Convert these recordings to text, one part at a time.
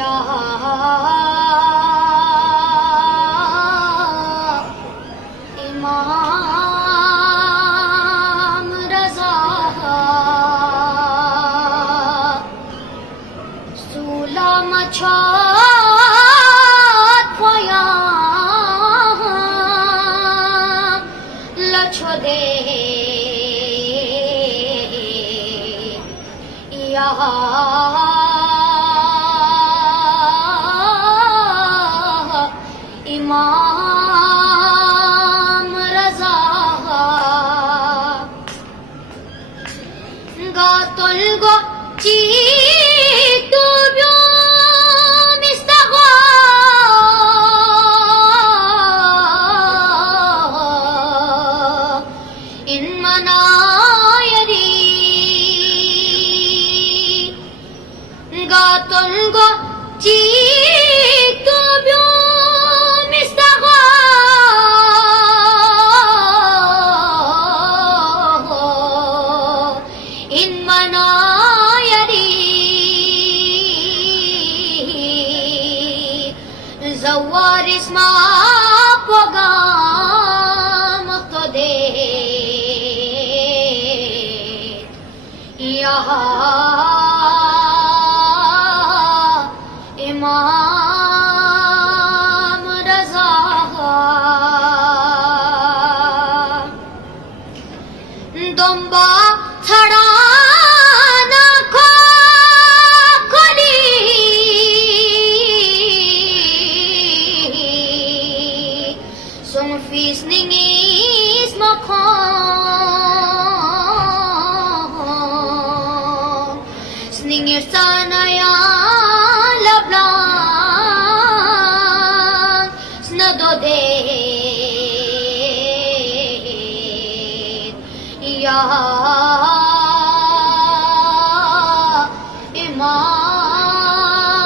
या इमाम रज़ा सुलमचा त्वया लछदे या इमाम रज़ा गातुल गो चीतु ब्यो मिस्तगा इन मनायरी गातुल गो चीतु ब्यो मिस्तगा इन मनायरी زوار اسمك وقام اقتديت يا إمام رضا दुम्बा छड़ाना खोली Sungfis ningis makho Sningir sana ya lablang Snadode Ya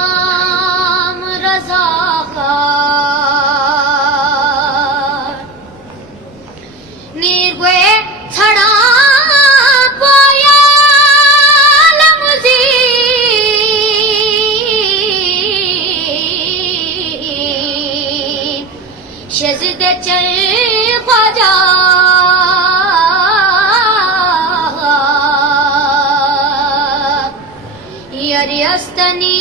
Imam Raza निर्वे छड़ा पाया लमजी शज़द चल ख्वाजा यरियस्तनी